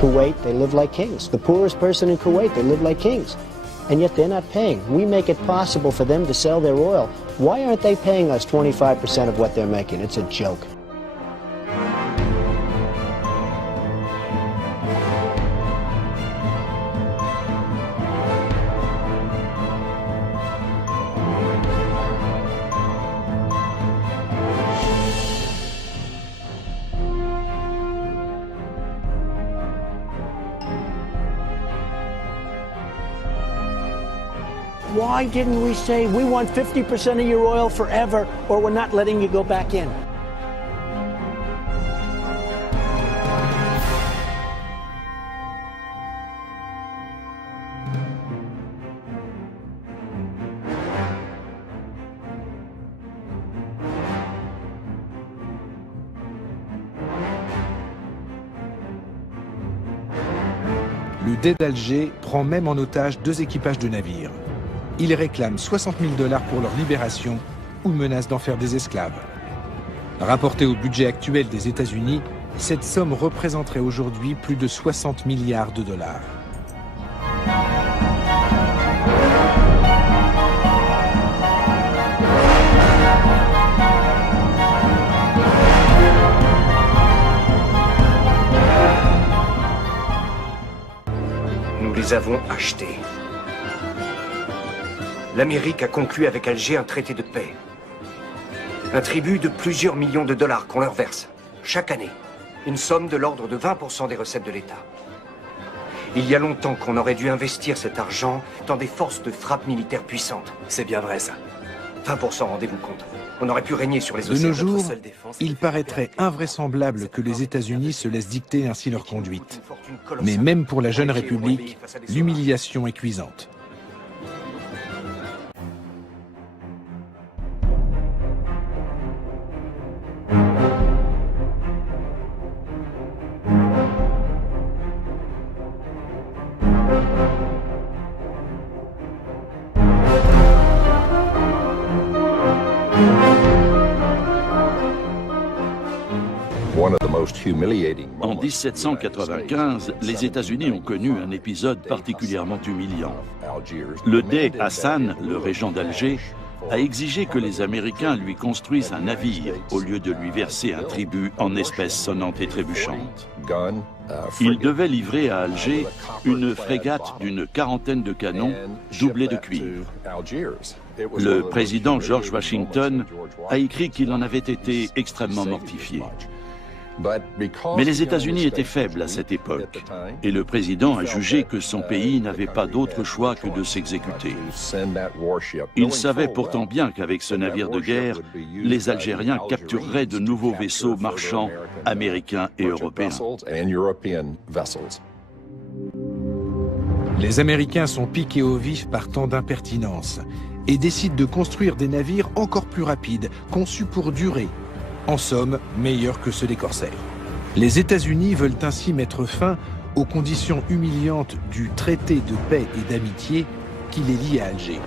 Kuwait, they live like kings. The poorest person in Kuwait, they live like kings. And yet they're not paying. We make it possible for them to sell their oil. Why aren't they paying us 25% of what they're making? It's a joke. Why didn't we say, we want 50% of your oil forever, or we're not letting you go back in? Le Dey d'Alger prend même en otage 2 équipages de navires. Ils réclament 60 000 $ pour leur libération ou menacent d'en faire des esclaves. Rapporté au budget actuel des États-Unis, cette somme représenterait aujourd'hui plus de 60 milliards de dollars. Nous les avons achetés. L'Amérique a conclu avec Alger un traité de paix. Un tribut de plusieurs millions de dollars qu'on leur verse, chaque année. Une somme de l'ordre de 20% des recettes de l'État. Il y a longtemps qu'on aurait dû investir cet argent dans des forces de frappe militaires puissantes. C'est bien vrai, ça. 20%, rendez-vous compte. On aurait pu régner sur les océans. De nos jours, il paraîtrait invraisemblable que les États-Unis se laissent dicter ainsi leur conduite. Mais même pour la jeune République, l'humiliation est cuisante. En 1795, les États-Unis ont connu un épisode particulièrement humiliant. Le Dey Hassan, le régent d'Alger, a exigé que les Américains lui construisent un navire au lieu de lui verser un tribut en espèces sonnantes et trébuchantes. Il devait livrer à Alger une frégate d'une quarantaine de canons doublés de cuivre. Le président George Washington a écrit qu'il en avait été extrêmement mortifié. Mais les États-Unis étaient faibles à cette époque, et le président a jugé que son pays n'avait pas d'autre choix que de s'exécuter. Il savait pourtant bien qu'avec ce navire de guerre, les Algériens captureraient de nouveaux vaisseaux marchands américains et européens. Les Américains sont piqués au vif par tant d'impertinence et décident de construire des navires encore plus rapides, conçus pour durer. En somme, meilleurs que ceux des corsaires. Les États-Unis veulent ainsi mettre fin aux conditions humiliantes du traité de paix et d'amitié qui les lie à Alger.